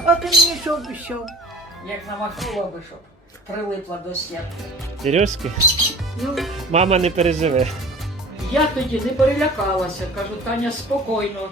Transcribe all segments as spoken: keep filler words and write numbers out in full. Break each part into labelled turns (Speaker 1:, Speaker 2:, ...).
Speaker 1: А ти мені що обіцяв?
Speaker 2: Як намахнула би, щоб прилипла до серця.
Speaker 3: Сережки?
Speaker 2: Ну,
Speaker 3: Мама не переживе.
Speaker 2: я тоді не перелякалася. Кажу, Таня, спокійно.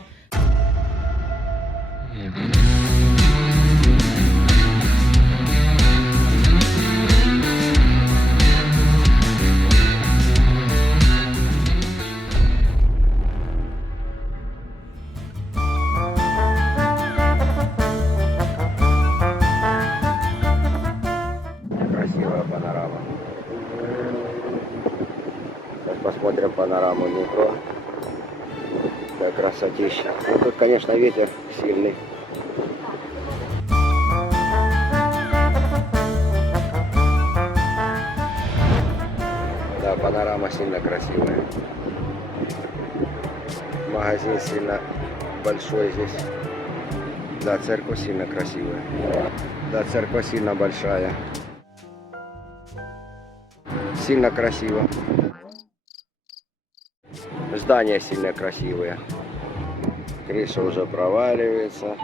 Speaker 4: Красивая панорама. Сейчас посмотрим панораму Днепра. Какая красотища. Ну, тут, конечно, ветер сильный. Да, панорама сильно красивая. Магазин сильно большой здесь. Да, церковь сильно красивая. Да, церковь сильно большая. Сильно красиво. Здания сильно красивые. Крыша уже проваливается.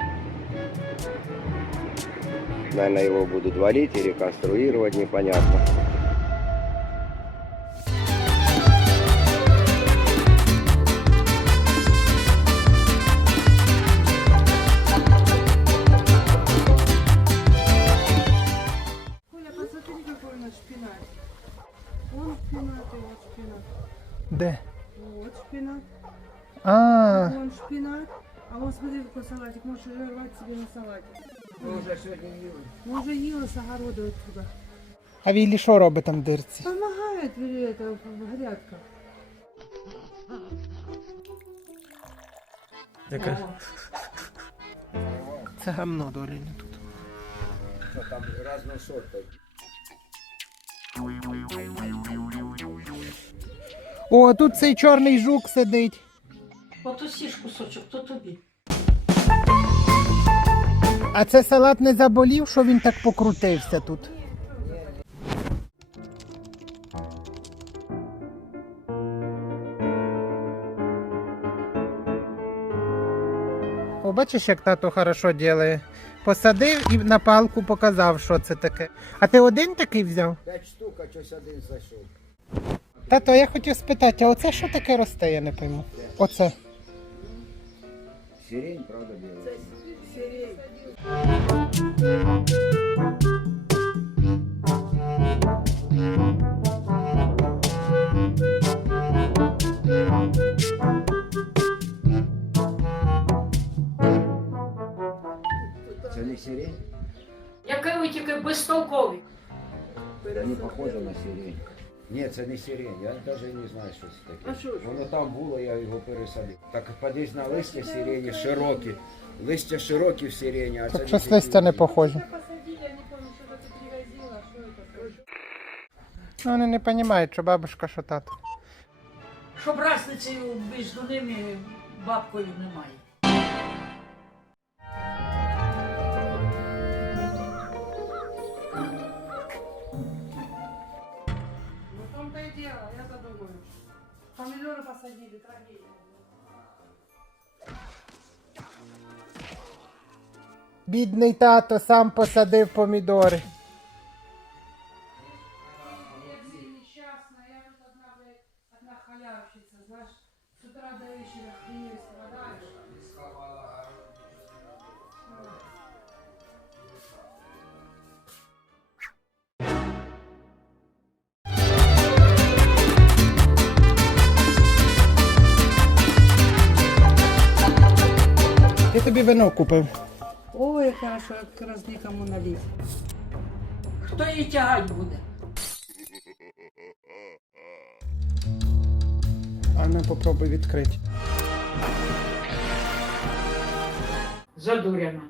Speaker 4: Наверное, его будут валить и реконструировать, непонятно.
Speaker 1: Коля, посмотри, какой у нас шпинат. Вон шпинат и вот шпинат.
Speaker 5: Де?
Speaker 1: Вот шпинат.
Speaker 5: А,
Speaker 1: Вон шпинат. А вон смотри, какой салатик. Можешь рвать себе на салатик.
Speaker 2: Ви вже сьогодні їли.
Speaker 1: Мы уже ела с огорода оттуда.
Speaker 5: а Віллі що робить там в дирці?
Speaker 1: Помогает это в грядках.
Speaker 5: Яка? Це гамно доліне тут.
Speaker 4: Что там разного сорта.
Speaker 5: О, тут цей чорний жук сидить.
Speaker 2: От усі ж кусочок, то тобі.
Speaker 5: А це салат не заболів, що він так покрутився тут? О, бачиш, як тато хорошо робить. Посадив і на палку показав, що це таке. А ти один такий взяв?
Speaker 4: Пять штук, а щось один зайшов.
Speaker 5: Тато, я хотів спитати, а оце що таке росте, я не пойму. Оце.
Speaker 4: Сирень, правда, белая. Це не сирень?
Speaker 2: Яке ви тільки безтолкові.
Speaker 4: Це не похоже на сирень. Ні, це не сирень, я навіть не знаю, що це таке.
Speaker 1: А що ж?
Speaker 4: Воно там було, я його пересадив. Так подивись на листя сирені широкі. Листя широкі в сирені, а це
Speaker 5: Так
Speaker 4: не
Speaker 5: щось
Speaker 4: такі
Speaker 5: листя не
Speaker 4: великі.
Speaker 5: похоже.
Speaker 1: Посадили, я не помню, что ты привозила, что это.
Speaker 5: Ну, вони не розуміють, що бабушка, що тато.
Speaker 2: Щоб разниці між ними бабкою немає.
Speaker 1: Ну, в том-то и дело, я-то думаю. Помидоры посадили, трагедия.
Speaker 5: Бідний тато сам посадив помідори.
Speaker 1: Я здесь несчастная, я тут одна, блядь, одна халявщица, знаешь, с утра до вечера хренью страдаешь.
Speaker 5: Я тобі вино купив.
Speaker 1: Ой, хорошо, как раз никому налить.
Speaker 2: Хто її тягать буде?
Speaker 5: А ну попробуй відкрити.
Speaker 2: Задуряна.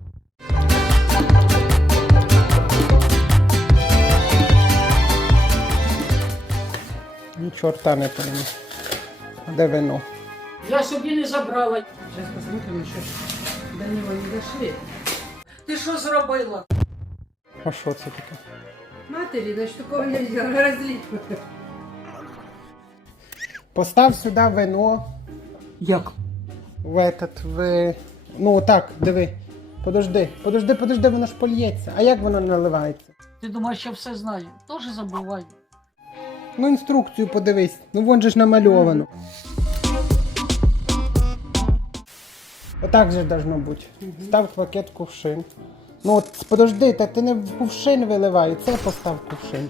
Speaker 5: Ні чорта не пойму. А де вино?
Speaker 2: Я собі не забрала.
Speaker 1: Сейчас посмотрим, еще до него не дошли.
Speaker 2: Ти що зробила?
Speaker 5: А що це таке?
Speaker 1: Матери, да что такого нельзя разлить.
Speaker 5: Постав сюди вино
Speaker 2: Як?
Speaker 5: в этот, в... Ну так, диви. Подожди, подожди, подожди, воно ж польється. А як воно наливається?
Speaker 2: Ти думаєш, я все знаю? Тоже забуваю.
Speaker 5: Ну, інструкцію подивись. Ну вон же ж намальовано. Отак же должно бути. Став пакет в кувшин. Ну от подожди, та ти не в кувшин виливай, це постав в кувшин.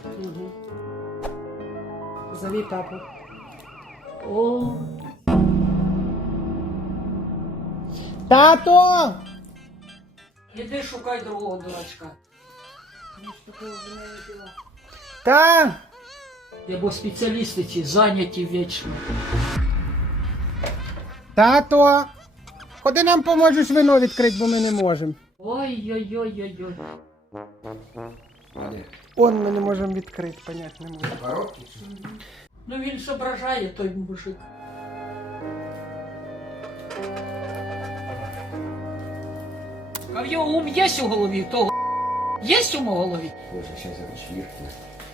Speaker 1: Зови папу.
Speaker 2: О,
Speaker 5: Тато!
Speaker 2: іди шукай другого дурачка.
Speaker 5: Та!
Speaker 2: Бо спеціалісти ці зайняті вічно.
Speaker 5: Тато! Ходи нам поможеш вино відкрити, бо ми не можемо.
Speaker 2: Ой-ой-ой-ой-ой.
Speaker 5: Он ми не можемо відкрити, понять не можемо.
Speaker 2: Ну він зображає той мужик. А в його ум є у голові? Того є у мого голові?
Speaker 4: Боже, сейчас это швиркне.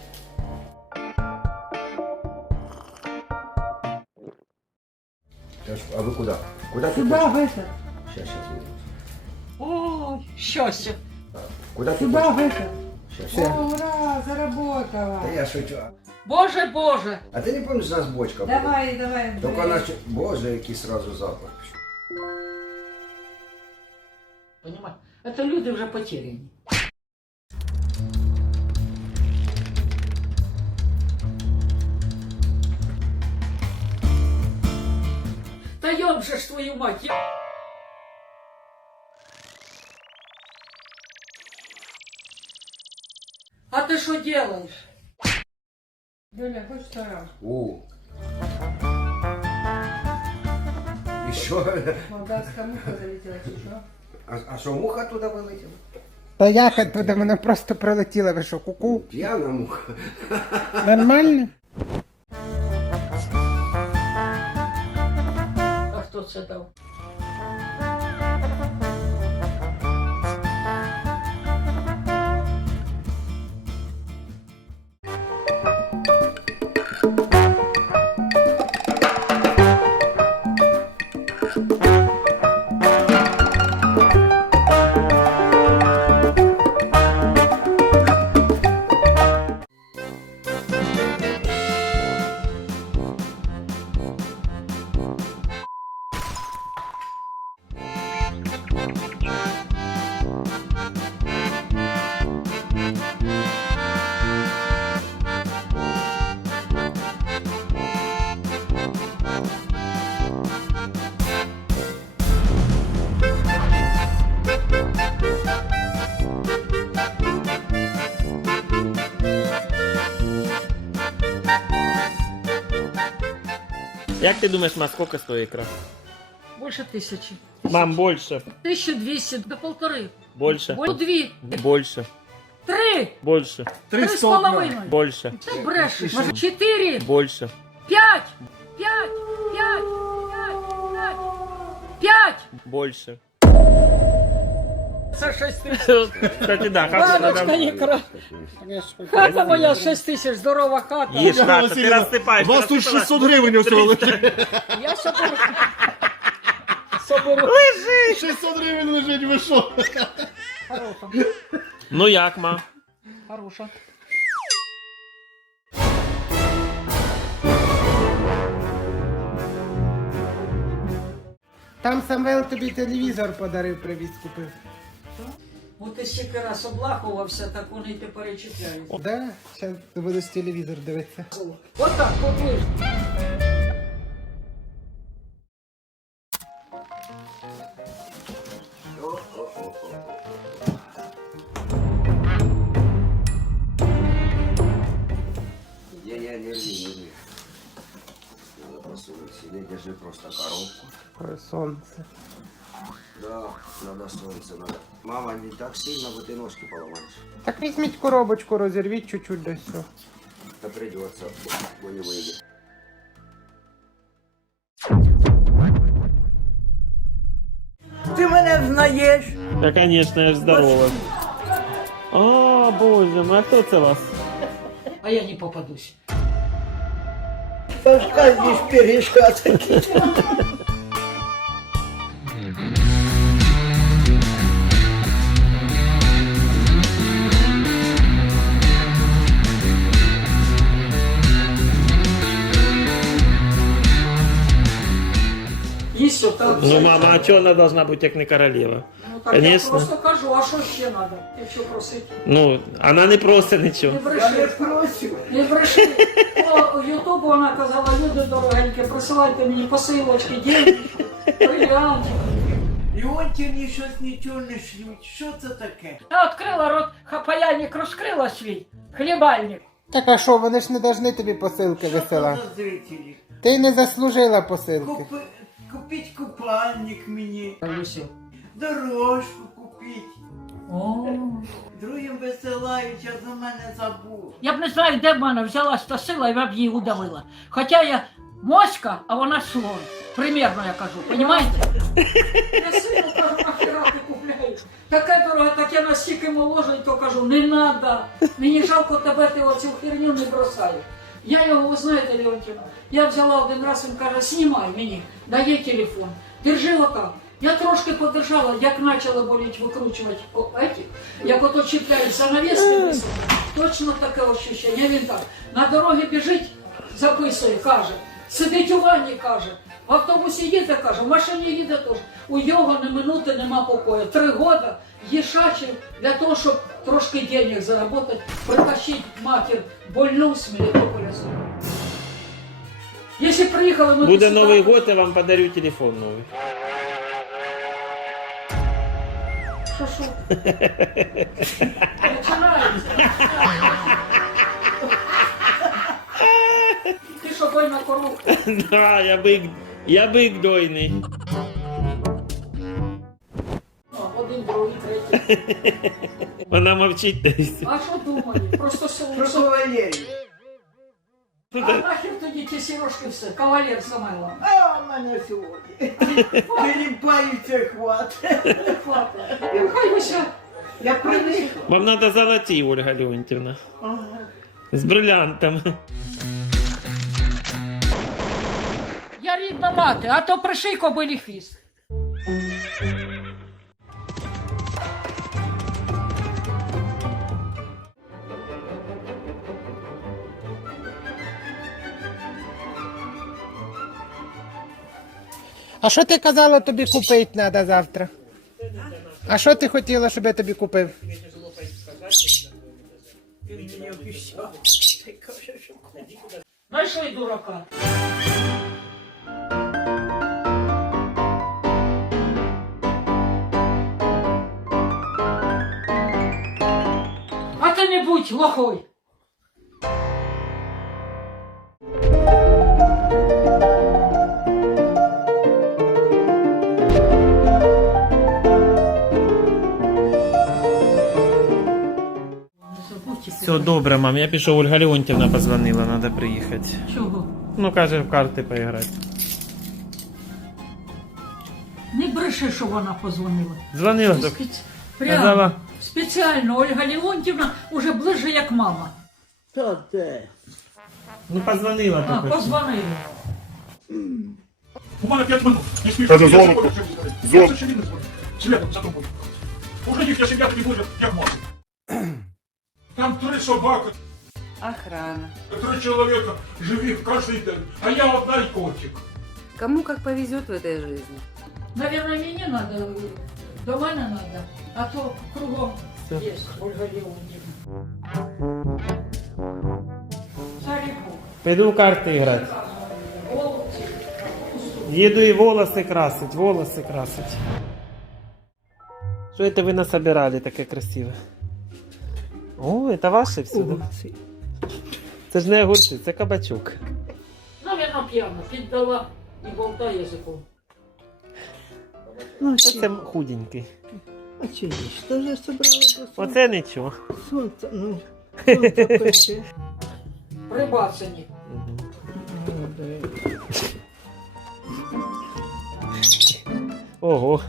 Speaker 4: А вы куда? Куда ты
Speaker 1: Сюда,
Speaker 4: хочешь?
Speaker 1: в этот.
Speaker 4: Сейчас, сейчас выйду.
Speaker 2: Ой, щастя.
Speaker 4: Куда ты
Speaker 1: Сюда, в
Speaker 4: хочешь?
Speaker 1: этот.
Speaker 4: Сейчас,
Speaker 1: О, ура, заработала.
Speaker 4: Да я шучу.
Speaker 2: Боже, Боже.
Speaker 4: А ты не помнишь, у нас бочка была?
Speaker 1: Давай, давай.
Speaker 4: Только
Speaker 1: давай.
Speaker 4: она... чё- Боже, який сразу запах.
Speaker 2: Понимаєш? Це люди вже потеряні. Та йом же ж твою мать. Я... А ти що делаєш?
Speaker 1: Юля, хочешь второй?
Speaker 4: У. Еще?
Speaker 1: Молдавская муха залетела, еще.
Speaker 4: А, а что, муха туда вылетела?
Speaker 5: Та як оттуда вона просто прилетіла, ви що, куку?
Speaker 4: Пьяная муха.
Speaker 5: Нормально?
Speaker 2: А хто це дав?
Speaker 3: Як ти думаєш, ма, скільки стоїть ікра?
Speaker 2: Більше тисячі.
Speaker 3: Мам, більше.
Speaker 2: тисяча двісті до полтори.
Speaker 3: Більше.
Speaker 2: Бо дві.
Speaker 3: Більше.
Speaker 2: Три.
Speaker 3: Більше.
Speaker 2: Три з половиною.
Speaker 3: Більше.
Speaker 2: Ти брешеш. Може, чотири.
Speaker 3: Більше.
Speaker 2: П'ять. П'ять. П'ять. П'ять. П'ять.
Speaker 3: Більше.
Speaker 2: Це шесть тисяч.
Speaker 3: Кстати, да, хата
Speaker 2: Баночка
Speaker 3: надо...
Speaker 2: ікра. Хата моя шесть тисяч, здорова хата.
Speaker 3: Їж хата, ти розсипаєш.
Speaker 6: У вас тут шістсот гривень усього лежить.
Speaker 2: Я соберу. Соберу.
Speaker 6: шістсот гривень лежить, ви що?
Speaker 2: Хороша.
Speaker 3: Ну як, ма?
Speaker 2: Хороша.
Speaker 5: Там Самвел тобі телевізор подарив, привіз, купив.
Speaker 2: Бо ти стільки раз облахувався, так вони й тепер і чіпляють.
Speaker 5: Да, зараз будеш телевізор дивитися.
Speaker 2: Отак, поплив.
Speaker 4: Не-не-не, не, не. Надо просунуть себе, держи просто коробку.
Speaker 5: Ой, сонце.
Speaker 4: Да, надо солнце, надо. Мама, не так сильно, вот ты ножки поломаешь.
Speaker 5: Так візьміть коробочку, розірвіть чуть-чуть до все.
Speaker 4: Да придется, бо не выйдет.
Speaker 7: Ти мене знаєш?
Speaker 3: Та, звісно, я ж здорова. О, боже, мой, а хто це вас?
Speaker 2: А я не попадусь.
Speaker 7: Пашка зі пиріжка такі.
Speaker 3: Ну, мама, а чого вона должна бути, як не королева?
Speaker 2: Ну так
Speaker 3: Конечно.
Speaker 2: я просто кажу, а що ще треба? Ти що просить?
Speaker 3: Ну, вона не просить
Speaker 2: Не
Speaker 3: нічого.
Speaker 7: Я не
Speaker 2: бреши.
Speaker 7: прошу.
Speaker 2: Не бреши. По Ютубу вона казала, люди дорогенькі, присилайте мені посилочки, деньги, бриллианти.
Speaker 7: Леонтівні щось нічого не шлють. Що це таке?
Speaker 2: Я відкрила рот, ха- паяльник розкрила свій, хлібальник.
Speaker 5: Так а що, вони ж не повинні тобі посилки
Speaker 7: Що це
Speaker 5: висилати.
Speaker 7: за зрителі?
Speaker 5: Ти не заслужила посилки.
Speaker 7: Купи... Купіть купальник мені.
Speaker 2: Люсю.
Speaker 7: Дорожку купіть.
Speaker 2: О.
Speaker 7: Другим висилають, а за мене забув.
Speaker 2: Я б не знаю, де в мене взялась та сила, і я б її удавила. Хоча я моська, а вона слон. Примірно я кажу, понімаєте? Я сину кажу, нахіра ти купляєш. Таке дороге, так я настільки моложе, і то кажу, не надо. Мені жалко тебе, ти оцю херню не бросаєш. Я його, ви знаєте, Леонтіна, я взяла один раз, він каже, знімай мені, дає телефон, держи отак. Я трошки подержала, як почали боліти викручувати о, еті, як ото чіпляють занавески високо. Точно таке ощущення. Він так, на дорогі біжить, записує, каже, сидить у ванні, каже, в автобусі їде, каже, в машині їде теж. У його ні минути нема покою. Три роки їшачив для того, щоб трошки денег заробити, притащити матір больну з Мелітополя. Якщо приїхали ми
Speaker 3: Буде
Speaker 2: сюди-
Speaker 3: Новий год, я вам подарю телефон новий.
Speaker 2: Що, що? Починається. Ти що, бойна коровка?
Speaker 3: Да, я бик, я бик дойний.
Speaker 2: О, один, другий, третій.
Speaker 3: Вона мовчить десь.
Speaker 2: А що думає? Просто
Speaker 7: Про
Speaker 2: солнце.
Speaker 7: кавалерію.
Speaker 2: А нахер тоді ті сірошки все? Кавалер саме головне.
Speaker 7: А в мене сьогодні. Перепаються хват.
Speaker 2: Хватає. Хай вися.
Speaker 7: Я привикла.
Speaker 3: Вам треба золоті, Ольга Леонтівна. З брилянтами.
Speaker 2: Я рідна мати, а то приший кобилі хвіст.
Speaker 5: А що ти казала, тобі купити треба завтра? А що ти хотіла, щоб я тобі купив?
Speaker 7: Він мені обіцяв. Ти кажеш, що
Speaker 2: Знайшли дурака. А ти не будь лохой.
Speaker 3: Все добре, мам. Я пішов, Ольга Леонтівна позвонила, треба приїхати.
Speaker 2: Чого?
Speaker 3: Ну, каже, в карти поіграти.
Speaker 2: Не бреши, що вона позвонила.
Speaker 3: Дзвонила, так.
Speaker 2: Спеці... Прямо,
Speaker 3: Казала,
Speaker 2: спеціально Ольга Леонтівна уже ближче, як мама.
Speaker 7: Та де?
Speaker 3: ну позвонила
Speaker 2: А,
Speaker 3: тільки.
Speaker 2: позвонили.
Speaker 8: Буквально пять минут. Не смею.
Speaker 6: Это золото. Золото.
Speaker 8: Света, за тобой. Уже їхня сім'я тобі буде, як мати. Там три собаки,
Speaker 9: Охрана.
Speaker 8: три чоловіка живих кожен день, а я одна й котик.
Speaker 9: Кому как повезет в этой жизни.
Speaker 2: Наверное, мені надо, до мене надо, а то кругом є Ольга Леонтівна. Царіку,
Speaker 3: Піду в карти грати.
Speaker 2: голубці.
Speaker 3: Їду і волоси красить, волоси красить. Що це ви насобирали таке красиве? О, це ваше все, да? Це ж не огурці, це кабачок.
Speaker 2: Наверно, п'яна, піддала і болтає язиком.
Speaker 7: Ну,
Speaker 3: Це, це худенький.
Speaker 7: а чи ні? Що ж собрали до сонця?
Speaker 3: Оце нічого.
Speaker 7: Сонце, ну, сонце пече.
Speaker 2: Прибацані.
Speaker 3: Ого.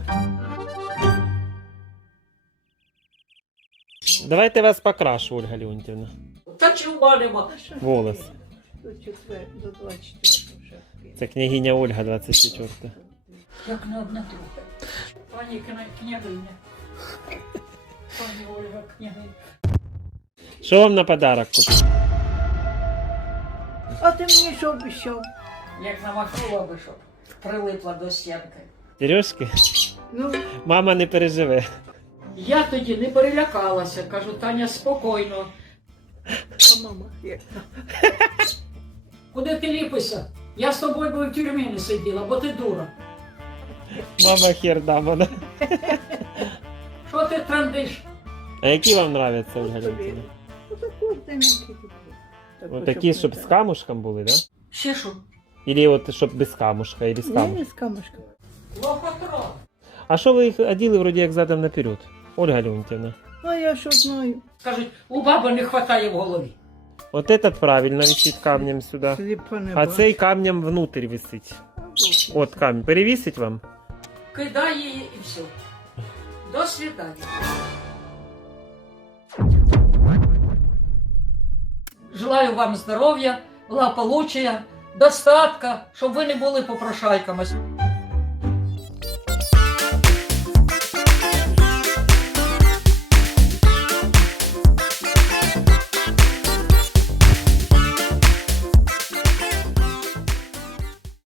Speaker 3: Давайте вас покрашу, Ольга Леонтівна.
Speaker 2: Та чума нема.
Speaker 3: Волос.
Speaker 7: До четвер, до двадцять четвертого вже.
Speaker 3: Це княгиня Ольга двадцять четверта.
Speaker 2: Як не одна трохи. Пані кня- княгиня. Пані Ольга княгиня.
Speaker 3: Що вам на подарок купити?
Speaker 7: А ти мені що обіцяв?
Speaker 2: Як намахнула би, щоб прилипла до стінки.
Speaker 3: Сережки?
Speaker 2: Ну,
Speaker 3: Мама не переживе.
Speaker 2: я тоді не перелякалася, кажу, Таня, спокійно.
Speaker 7: А мама як?
Speaker 2: Куди ти ліпишся? Я з тобою би в тюрмі не сиділа, бо ти дура.
Speaker 3: Мама хер дам, вона.
Speaker 2: Що ти трандиш?
Speaker 3: А які вам нравляться, Ольга Леонтівна?
Speaker 7: Отаку тоненьку.
Speaker 3: Ось такі, щоб з камушком були, да?
Speaker 2: Ще що?
Speaker 3: Или от щоб без камушка, или з
Speaker 7: Я
Speaker 3: камушком.
Speaker 7: не з камушком.
Speaker 2: Лохотрон.
Speaker 3: А що ви їх оділи вроді як задом наперед? Ольга Леонтівна?
Speaker 7: А я що знаю?
Speaker 2: Скажуть, у баби не вистачає в голові.
Speaker 3: От этот правильно висить камнем сюди.
Speaker 7: Сліпа не
Speaker 3: А
Speaker 7: бачу.
Speaker 3: цей камнем внутрь висить. От камінь. Перевісить вам?
Speaker 2: Кидай її і все. До свидання. Желаю вам здоров'я, благополуччя, достатка, щоб ви не були попрошайками.